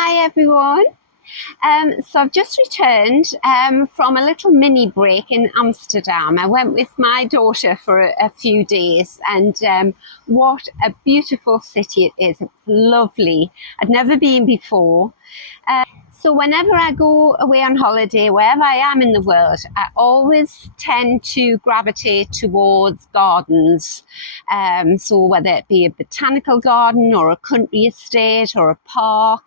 Hi everyone. So I've just returned from a little mini break in Amsterdam. I went with my daughter for a few days, and what a beautiful city it is. It's lovely. I'd never been before. So whenever I go away on holiday, wherever I am in the world, I always tend to gravitate towards gardens. So whether it be a botanical garden or a country estate or a park,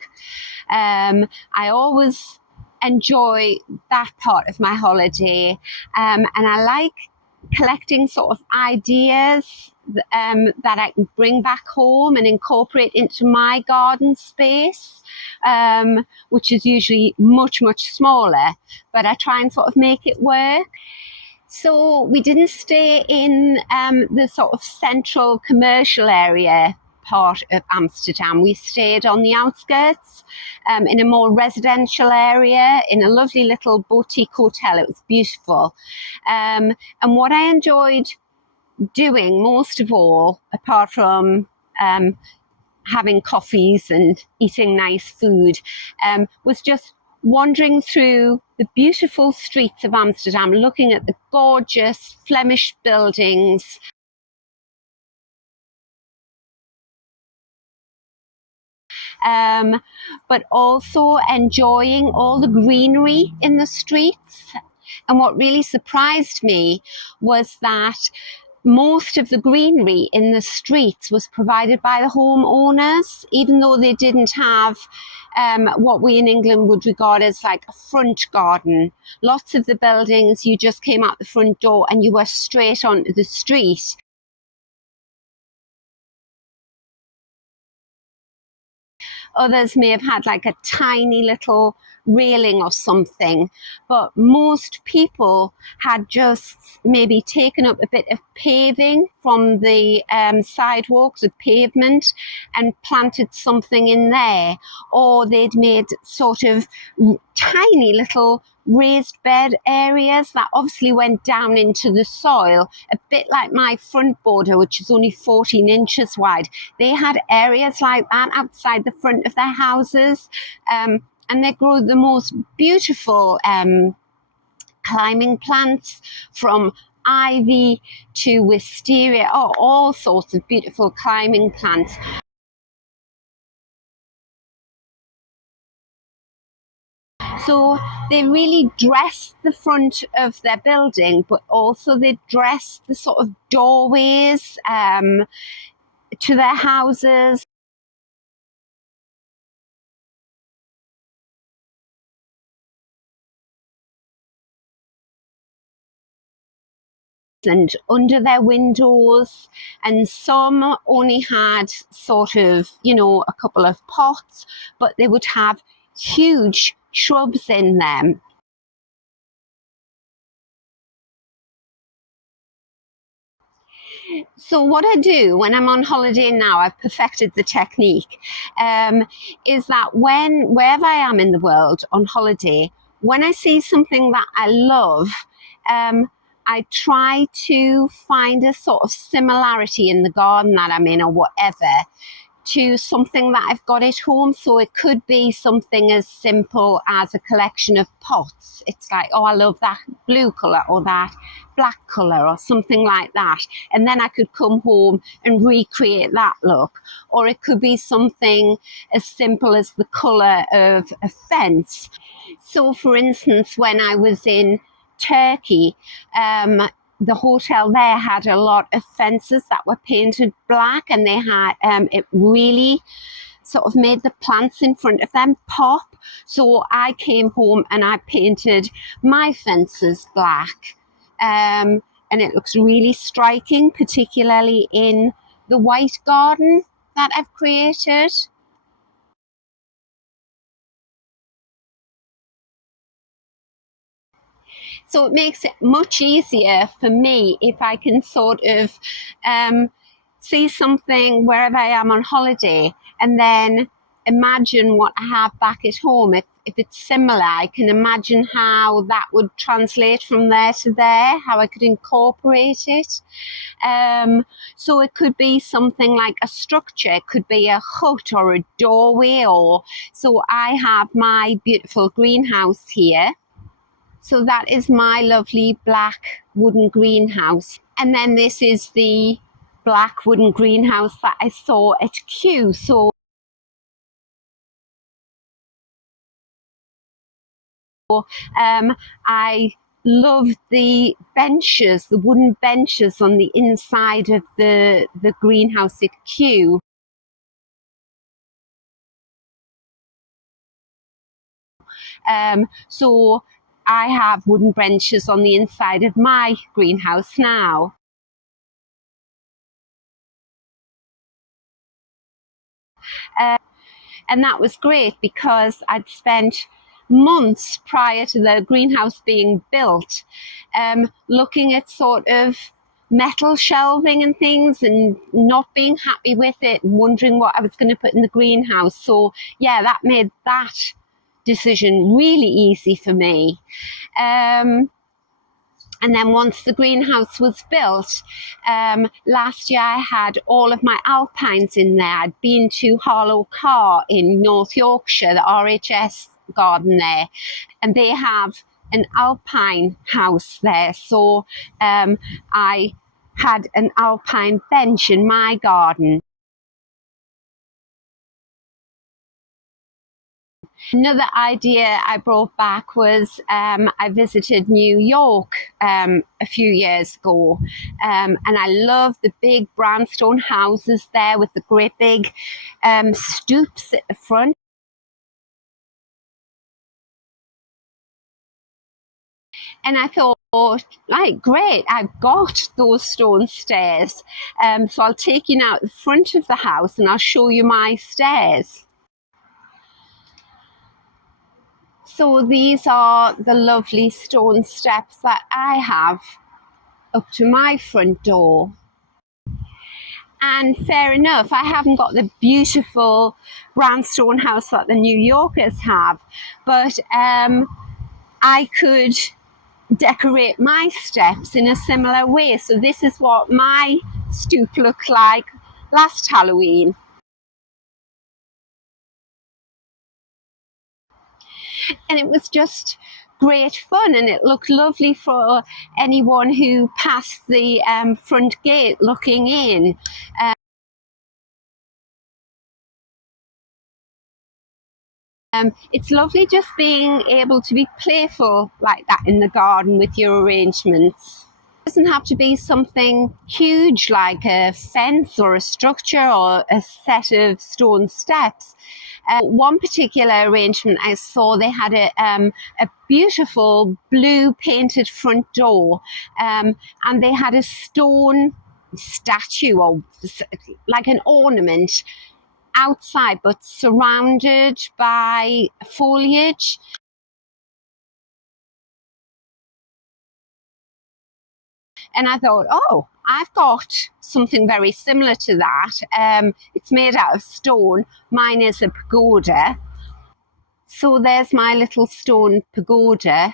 I always enjoy that part of my holiday, and I like collecting sort of ideas that I can bring back home and incorporate into my garden space, which is usually much, much smaller, but I try and sort of make it work. So we didn't stay in the sort of central commercial area part of Amsterdam. We stayed on the outskirts in a more residential area in a lovely little boutique hotel. It was beautiful. And what I enjoyed doing most of all, apart from having coffees and eating nice food, was just wandering through the beautiful streets of Amsterdam, looking at the gorgeous Flemish buildings, but also enjoying all the greenery in the streets. And what really surprised me was that most of the greenery in the streets was provided by the homeowners, even though they didn't have what we in England would regard as like a front garden. Lots of the buildings, you just came out the front door and you were straight onto the street. Others may have had like a tiny little railing or something, but most people had just maybe taken up a bit of paving from the sidewalks of pavement and planted something in there, or they'd made sort of tiny little raised bed areas that obviously went down into the soil, a bit like my front border, which is only 14 inches wide. They had areas like that outside the front of their houses, and they grow the most beautiful climbing plants, from ivy to wisteria, all sorts of beautiful climbing plants. So they really dress the front of their building, but also they dress the sort of doorways to their houses. And under their windows, and some only had sort of, a couple of pots, but they would have huge shrubs in them. So what I do when I'm on holiday now, I've perfected the technique, is that wherever I am in the world on holiday, when I see something that I love, I try to find a sort of similarity in the garden that I'm in or whatever to something that I've got at home. So it could be something as simple as a collection of pots. It's like, oh, I love that blue colour or that black colour or something like that. And then I could come home and recreate that look. Or it could be something as simple as the colour of a fence. So for instance, when I was in Turkey, the hotel there had a lot of fences that were painted black, and they had it really sort of made the plants in front of them pop. So I came home and I painted my fences black, and it looks really striking, particularly in the white garden that I've created. So it makes it much easier for me if I can sort of see something wherever I am on holiday and then imagine what I have back at home. if it's similar, I can imagine how that would translate from there to there, how I could incorporate it. So it could be something like a structure, it could be a hut or a doorway, or so I have my beautiful greenhouse here. So that is my lovely black wooden greenhouse. And then this is the black wooden greenhouse that I saw at Kew. So I love the benches, the wooden benches on the inside of the greenhouse at Kew. So I have wooden benches on the inside of my greenhouse now. And that was great because I'd spent months prior to the greenhouse being built looking at sort of metal shelving and things and not being happy with it and wondering what I was going to put in the greenhouse. So yeah, that made that decision really easy for me. And then once the greenhouse was built, last year I had all of my alpines in there. I'd been to Harlow Carr in North Yorkshire, the RHS garden there, and they have an alpine house there. So I had an alpine bench in my garden. Another idea I brought back was I visited New York a few years ago, and I love the big brownstone houses there with the great big stoops at the front. And I thought, like, great, I've got those stone stairs. So I'll take you now to the front of the house and I'll show you my stairs. So these are the lovely stone steps that I have up to my front door. And fair enough, I haven't got the beautiful brownstone house that the New Yorkers have, but I could decorate my steps in a similar way. So this is what my stoop looked like last Halloween. And it was just great fun, and it looked lovely for anyone who passed the front gate looking in. It's lovely just being able to be playful like that in the garden with your arrangements. It doesn't have to be something huge like a fence or a structure or a set of stone steps. One particular arrangement I saw, they had a beautiful blue painted front door, and they had a stone statue or like an ornament outside but surrounded by foliage. And I thought, oh, I've got something very similar to that. It's made out of stone. Mine is a pagoda. So there's my little stone pagoda,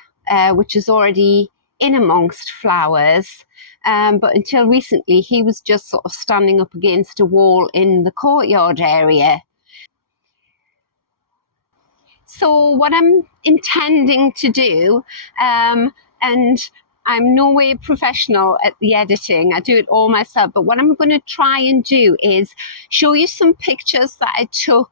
which is already in amongst flowers. But until recently, he was just sort of standing up against a wall in the courtyard area. So what I'm intending to do, and I'm no way professional at the editing, I do it all myself, but what I'm going to try and do is show you some pictures that I took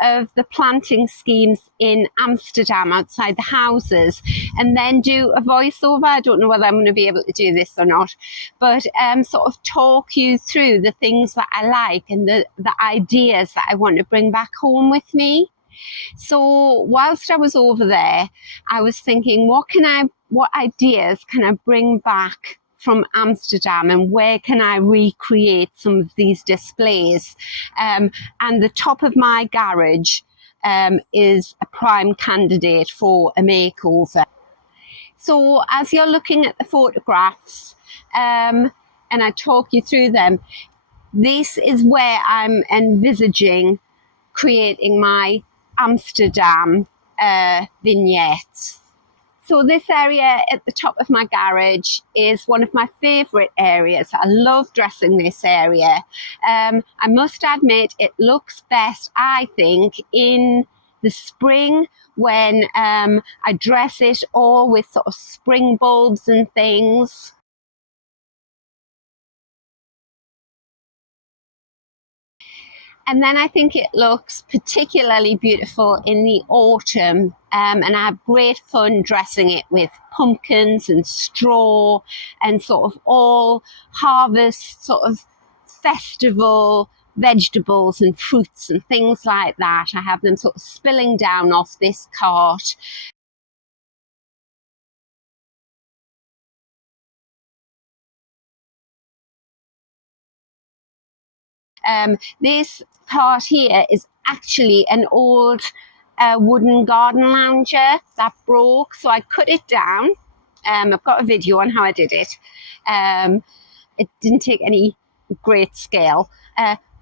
of the planting schemes in Amsterdam outside the houses, and then do a voiceover. I don't know whether I'm going to be able to do this or not, but sort of talk you through the things that I like and the ideas that I want to bring back home with me. So whilst I was over there, I was thinking, what ideas can I bring back from Amsterdam, and where can I recreate some of these displays? And the top of my garage is a prime candidate for a makeover. So as you're looking at the photographs, and I talk you through them, this is where I'm envisaging creating my Amsterdam vignettes. So this area at the top of my garage is one of my favourite areas. I love dressing this area. I must admit it looks best, I think, in the spring when I dress it all with sort of spring bulbs and things. And then I think it looks particularly beautiful in the autumn, and I have great fun dressing it with pumpkins and straw and sort of all harvest sort of festival vegetables and fruits and things like that. I have them sort of spilling down off this cart. This part here is actually an old wooden garden lounger that broke, so I cut it down. I've got a video on how I did it. It didn't take any great scale.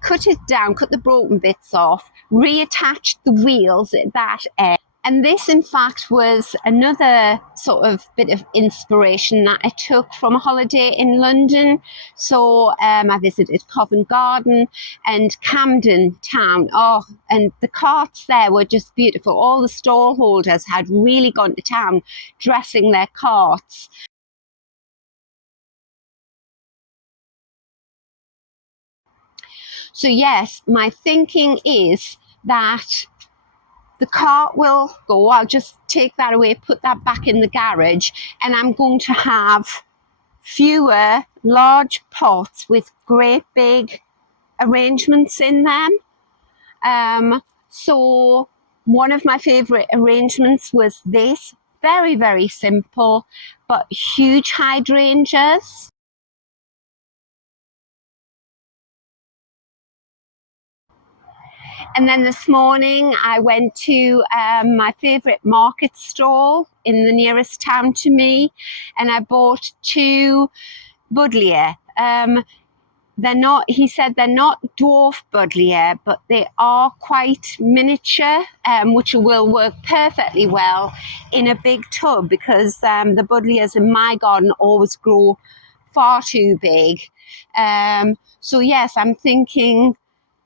Cut it down, cut the broken bits off, reattached the wheels at that end. And this, in fact, was another sort of bit of inspiration that I took from a holiday in London. So I visited Covent Garden and Camden Town. Oh, and the carts there were just beautiful. All the stall holders had really gone to town dressing their carts. So yes, my thinking is that the cart will go. I'll just take that away, put that back in the garage, and I'm going to have fewer large pots with great big arrangements in them. So one of my favourite arrangements was this. Very, very simple, but huge hydrangeas. And then this morning I went to my favourite market stall in the nearest town to me, and I bought 2 buddleia. They're not, he said they're not dwarf buddleia, but they are quite miniature, which will work perfectly well in a big tub, because the buddleias in my garden always grow far too big. So yes, I'm thinking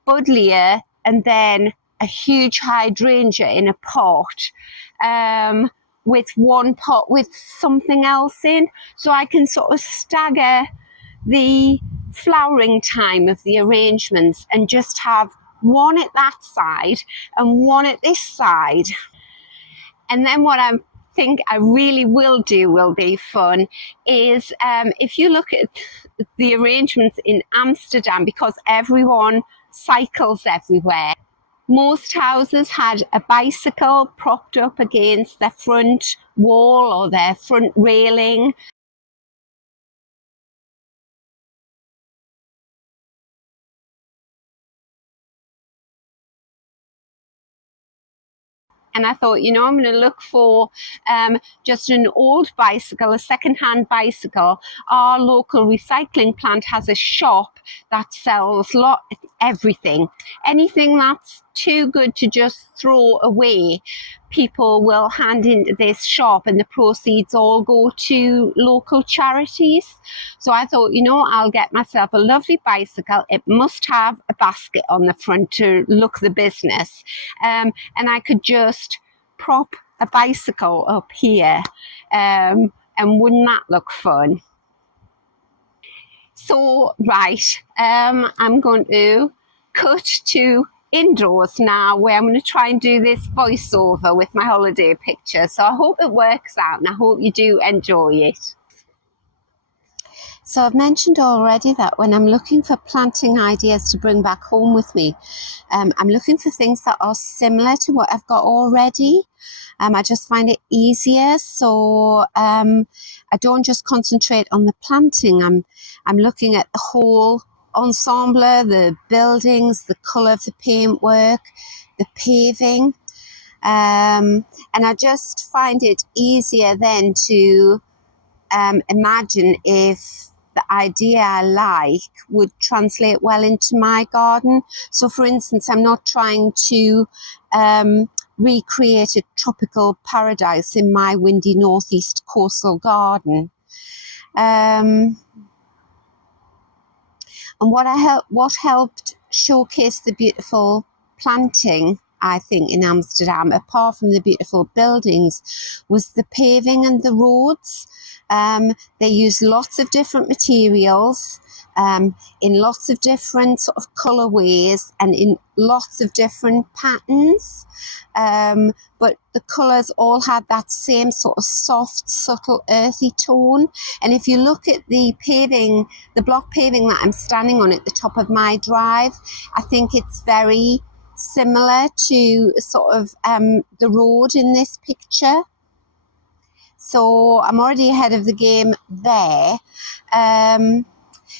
buddleia and then a huge hydrangea in a pot, with one pot with something else in, so I can sort of stagger the flowering time of the arrangements and just have one at that side and one at this side. And then what I think I really will be fun is if you look at the arrangements in Amsterdam, because everyone cycles everywhere. Most houses had a bicycle propped up against their front wall or their front railing. And I thought, you know, I'm going to look for just an old bicycle, a second-hand bicycle. Our local recycling plant has a shop that sells everything. Anything that's too good to just throw away, people will hand into this shop, and the proceeds all go to local charities. So I thought, you know, I'll get myself a lovely bicycle. It must have a basket on the front to look the business. And I could just prop a bicycle up here. And wouldn't that look fun? So, right, I'm going to cut to indoors now, where I'm going to try and do this voiceover with my holiday picture. So I hope it works out, and I hope you do enjoy it. So I've mentioned already that when I'm looking for planting ideas to bring back home with me, I'm looking for things that are similar to what I've got already. I just find it easier, so I don't just concentrate on the planting. I'm looking at the whole ensemble, the buildings, the colour of the paintwork, the paving, and I just find it easier then to imagine if the idea I like would translate well into my garden. So for instance, I'm not trying to recreate a tropical paradise in my windy northeast coastal garden. And what helped showcase the beautiful planting, I think, in Amsterdam, apart from the beautiful buildings, was the paving and the roads. They used lots of different materials, in lots of different sort of colourways and in lots of different patterns. But the colours all had that same sort of soft, subtle, earthy tone. And if you look at the paving, the block paving that I'm standing on at the top of my drive, I think it's very similar to sort of the road in this picture. So I'm already ahead of the game there.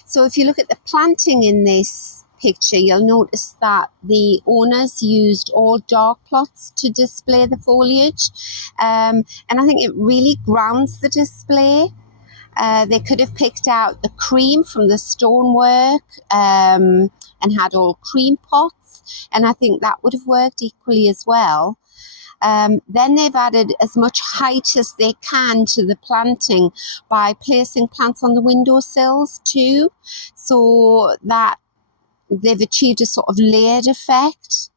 So if you look at the planting in this picture, you'll notice that the owners used all dark plots to display the foliage. And I think it really grounds the display. They could have picked out the cream from the stonework and had all cream pots, and I think that would have worked equally as well. Then they've added as much height as they can to the planting by placing plants on the windowsills too, so that they've achieved a sort of layered effect.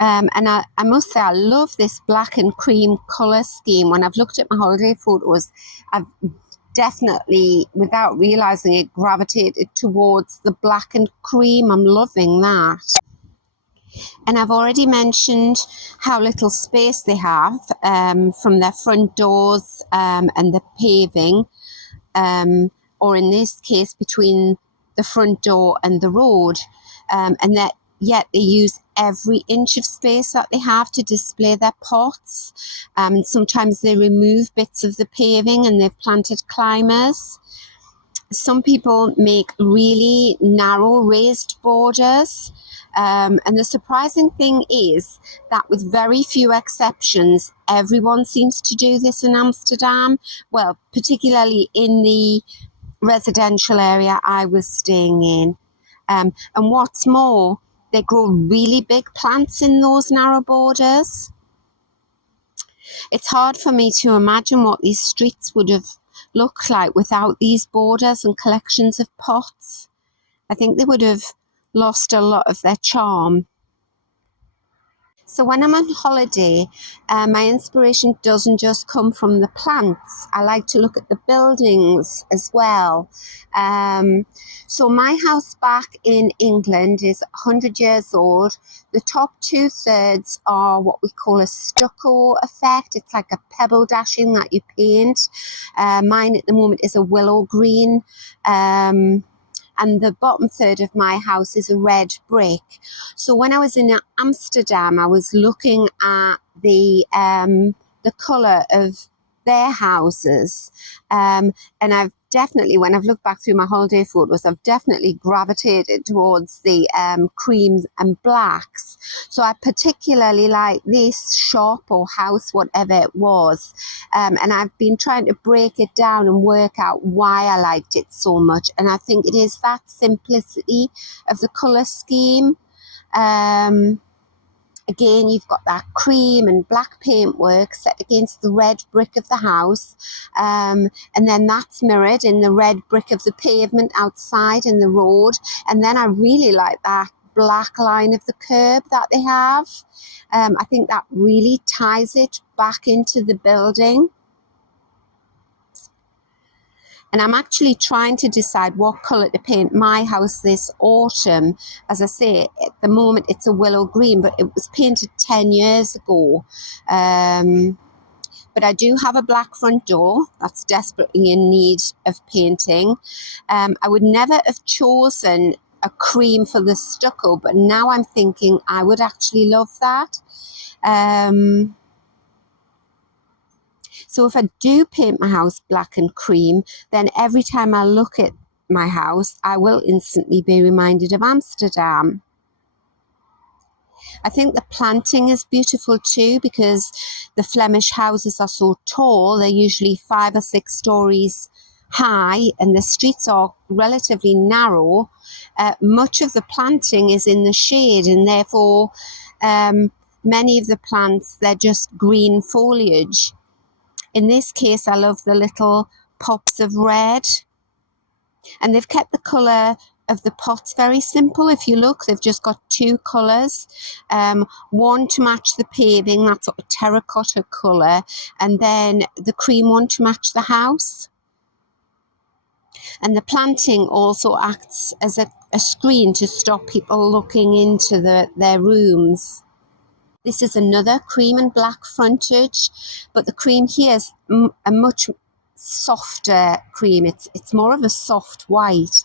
And I must say, I love this black and cream colour scheme. When I've looked at my holiday photos, I've definitely, without realising it, gravitated towards the black and cream. I'm loving that. And I've already mentioned how little space they have from their front doors and the paving, or in this case, between the front door and the road. And that yet they use every inch of space that they have to display their pots. Sometimes they remove bits of the paving and they've planted climbers. Some people make really narrow raised borders. And the surprising thing is that with very few exceptions, everyone seems to do this in Amsterdam. Well, particularly in the residential area I was staying in. And what's more, they grow really big plants in those narrow borders. It's hard for me to imagine what these streets would have looked like without these borders and collections of pots. I think they would have lost a lot of their charm. So when I'm on holiday, my inspiration doesn't just come from the plants. I like to look at the buildings as well. So my house back in England is 100 years old. The top 2/3 are what we call a stucco effect. It's like a pebble dashing that you paint. Mine at the moment is a willow green. And the bottom third of my house is a red brick. So when I was in Amsterdam, I was looking at the colour of their houses. And I've definitely, when I've looked back through my holiday photos, I've definitely gravitated towards the creams and blacks. So I particularly like this shop or house, whatever it was. And I've been trying to break it down and work out why I liked it so much. And I think it is that simplicity of the colour scheme. Again, you've got that cream and black paintwork set against the red brick of the house. And then that's mirrored in the red brick of the pavement outside in the road. And then I really like that black line of the curb that they have. I think that really ties it back into the building. And I'm actually trying to decide what colour to paint my house this autumn. As I say, at the moment it's a willow green, but it was painted 10 years ago. But I do have a black front door that's desperately in need of painting. I would never have chosen a cream for the stucco, but now I'm thinking I would actually love that. So if I do paint my house black and cream, then every time I look at my house, I will instantly be reminded of Amsterdam. I think the planting is beautiful too, because the Flemish houses are so tall. They're usually 5 or 6 stories high and the streets are relatively narrow. Much of the planting is in the shade, and therefore many of the plants, they're just green foliage. In this case, I love the little pops of red, and they've kept the colour of the pots very simple. If you look, they've just got two colours, one to match the paving, that sort of terracotta colour, and then the cream one to match the house. And the planting also acts as a screen to stop people looking into their rooms. This is another cream and black frontage, but the cream here is a much softer cream. It's more of a soft white.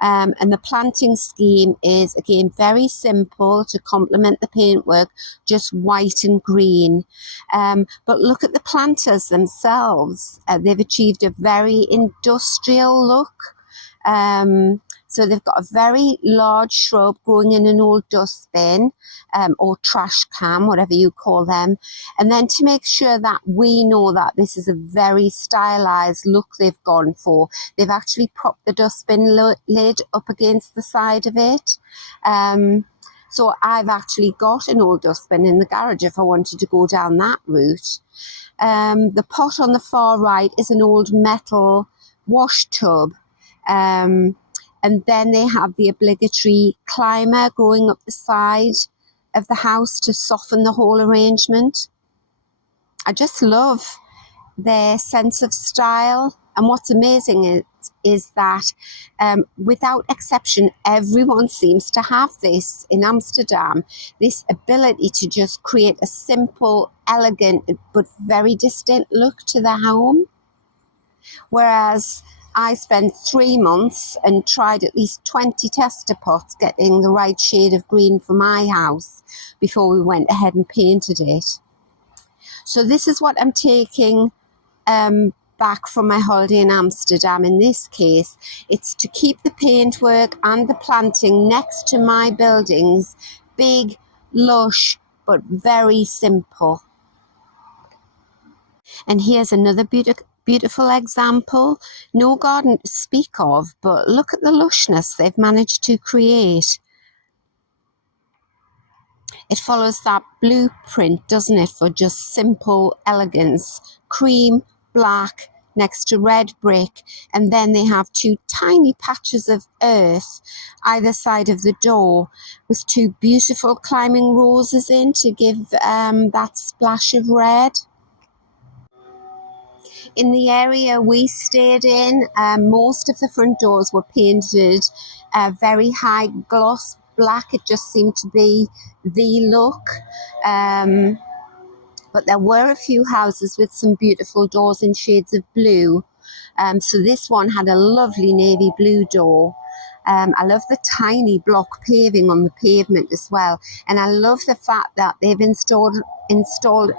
And the planting scheme is, again, very simple to complement the paintwork, just white and green. But look at the planters themselves. They've achieved a very industrial look. So they've got a very large shrub growing in an old dustbin, or trash can, whatever you call them. And then to make sure that we know that this is a very stylized look they've gone for, they've actually propped the dustbin lid up against the side of it. So I've actually got an old dustbin in the garage if I wanted to go down that route. The pot on the far right is an old metal wash tub. And then they have the obligatory climber growing up the side of the house to soften the whole arrangement. I just love their sense of style. And what's amazing is that without exception, everyone seems to have this in Amsterdam, this ability to just create a simple, elegant, but very distinct look to their home. Whereas I spent 3 months and tried at least 20 tester pots getting the right shade of green for my house before we went ahead and painted it. So this is what I'm taking back from my holiday in Amsterdam. In this case, it's to keep the paintwork and the planting next to my buildings big, lush, but very simple. And here's another beautiful example. No garden to speak of, but look at the lushness they've managed to create. It follows that blueprint, doesn't it, for just simple elegance. Cream, black, next to red brick, and then they have two tiny patches of earth either side of the door with two beautiful climbing roses in to give that splash of red. In the area we stayed in, most of the front doors were painted very high gloss black. It just seemed to be the look. But there were a few houses with some beautiful doors in shades of blue. So this one had a lovely navy blue door. I love the tiny block paving on the pavement as well. And I love the fact that they've installed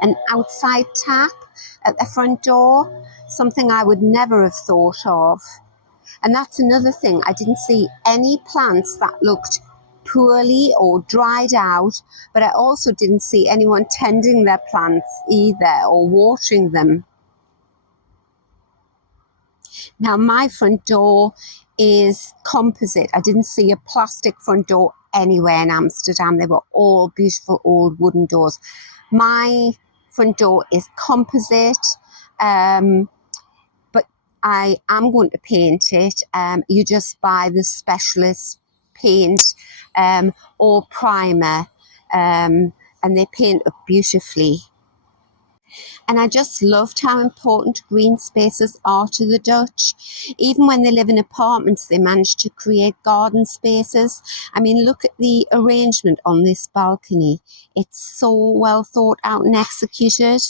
an outside tap at the front door, something I would never have thought of. And that's another thing. I didn't see any plants that looked poorly or dried out, but I also didn't see anyone tending their plants either or watering them. Now my front door is composite. I didn't see a plastic front door anywhere in Amsterdam. They were all beautiful old wooden doors. My front door is composite, but I am going to paint it. You just buy the specialist paint or primer, and they paint up beautifully. And I just loved how important green spaces are to the Dutch. Even when they live in apartments, they manage to create garden spaces. I mean, look at the arrangement on this balcony. It's so well thought out and executed.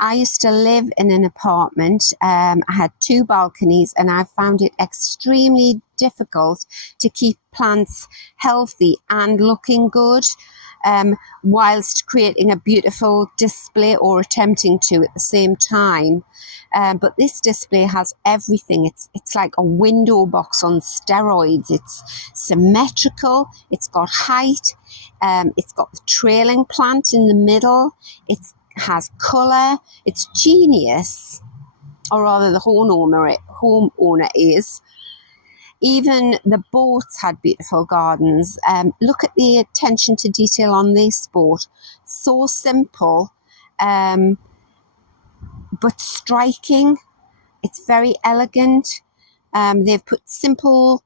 I used to live in an apartment. I had 2 balconies, and I found it extremely difficult to keep plants healthy and looking good, whilst creating a beautiful display or attempting to at the same time. But this display has everything. It's like a window box on steroids. It's symmetrical. It's got height. It's got the trailing plant in the middle. It has colour. It's genius, or rather the homeowner is. Even the boats had beautiful gardens. Look at the attention to detail on this boat. So simple, but striking. It's very elegant. They've put simple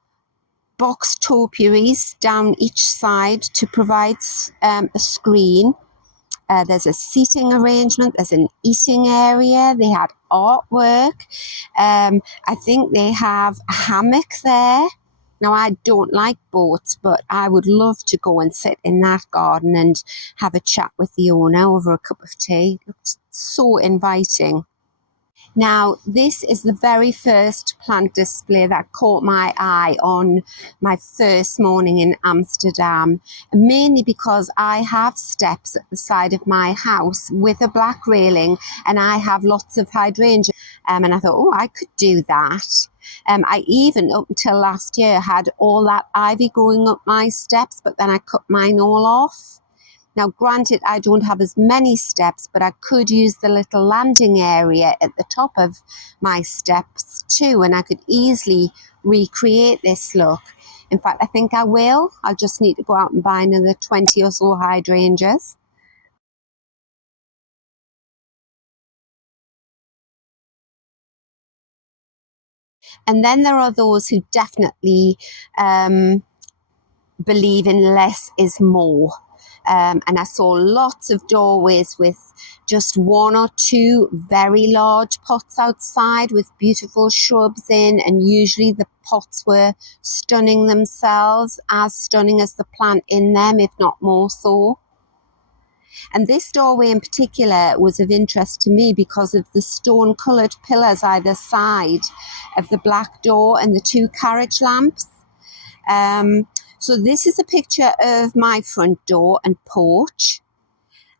box topiaries down each side to provide a screen. There's a seating arrangement, there's an eating area, they had artwork. I think they have a hammock there. Now, I don't like boats, but I would love to go and sit in that garden and have a chat with the owner over a cup of tea. It looks so inviting. Now, this is the very first plant display that caught my eye on my first morning in Amsterdam, mainly because I have steps at the side of my house with a black railing, and I have lots of hydrangeas. And I thought, oh, I could do that. I even, up until last year, had all that ivy growing up my steps, but then I cut mine all off. Now, granted, I don't have as many steps, but I could use the little landing area at the top of my steps too, and I could easily recreate this look. In fact, I think I will. I'll just need to go out and buy another 20 or so hydrangeas. And then there are those who definitely believe in less is more. And I saw lots of doorways with just one or two very large pots outside with beautiful shrubs in, and usually the pots were stunning themselves, as stunning as the plant in them, if not more so. And this doorway in particular was of interest to me because of the stone-coloured pillars either side of the black door and the two carriage lamps. So this is a picture of my front door and porch.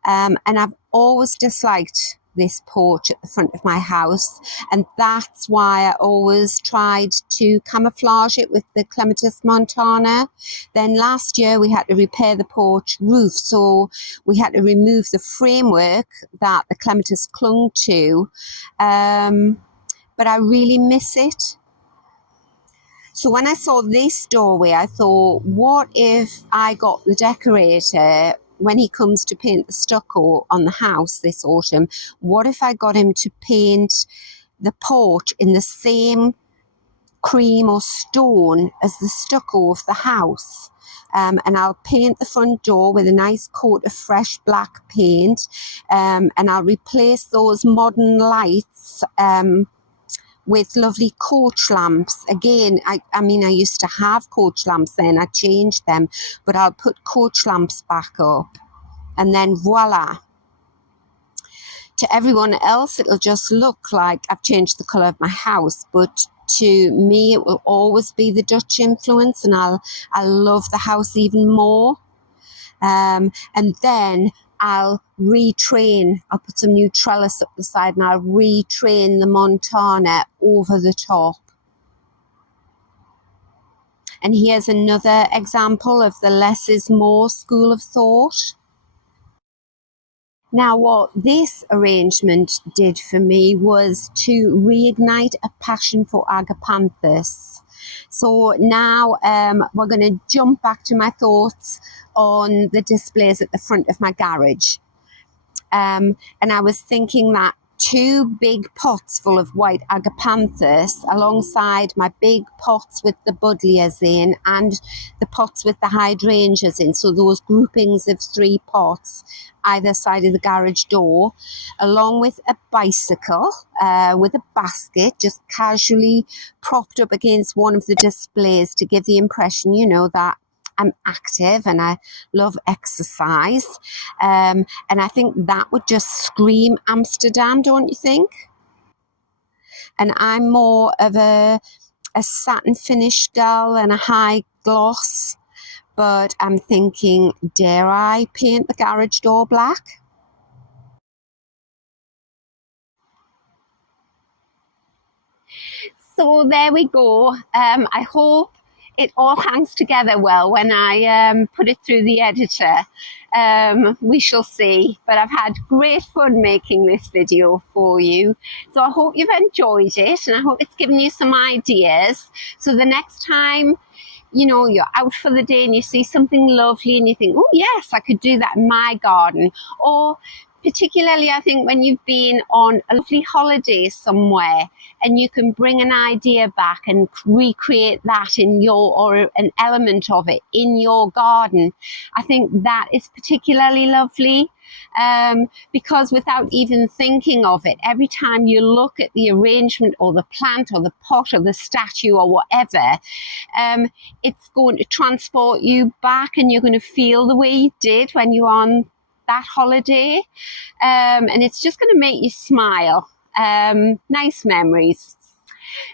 And I've always disliked this porch at the front of my house. And that's why I always tried to camouflage it with the Clematis montana. Then last year we had to repair the porch roof. So we had to remove the framework that the Clematis clung to. But I really miss it. So when I saw this doorway, I thought, what if I got the decorator, when he comes to paint the stucco on the house this autumn, what if I got him to paint the porch in the same cream or stone as the stucco of the house? And I'll paint the front door with a nice coat of fresh black paint, and I'll replace those modern lights with lovely coach lamps. Again, I mean, I used to have coach lamps then, I changed them, but I'll put coach lamps back up, and then voila. To everyone else, it'll just look like I've changed the colour of my house, but to me, it will always be the Dutch influence, and I'll love the house even more. And then I'll put some new trellis up the side, and I'll retrain the montana over the top. And here's another example of the less is more school of thought. Now, what this arrangement did for me was to reignite a passion for agapanthus. So now we're going to jump back to my thoughts on the displays at the front of my garage. And I was thinking that two big pots full of white agapanthus alongside my big pots with the buddleias in and the pots with the hydrangeas in, so those groupings of 3 pots either side of the garage door, along with a bicycle with a basket just casually propped up against one of the displays to give the impression, you know, that I'm active and I love exercise. And I think that would just scream Amsterdam, don't you think? And I'm more of a satin finish girl and a high gloss, but I'm thinking, dare I paint the garage door black? So there we go. I hope it all hangs together well when I put it through the editor. We shall see, but I've had great fun making this video for you. So I hope you've enjoyed it, and I hope it's given you some ideas. So the next time, you know, you're out for the day and you see something lovely and you think, oh yes, I could do that in my garden. Or particularly, I think when you've been on a lovely holiday somewhere and you can bring an idea back and recreate that in your, or an element of it in your garden, I think that is particularly lovely. Because without even thinking of it, every time you look at the arrangement or the plant or the pot or the statue or whatever, it's going to transport you back, and you're going to feel the way you did when you were on that holiday, and it's just going to make you smile. Nice memories.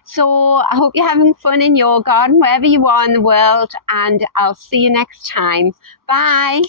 So I hope you're having fun in your garden wherever you are in the world, and I'll see you next time. Bye.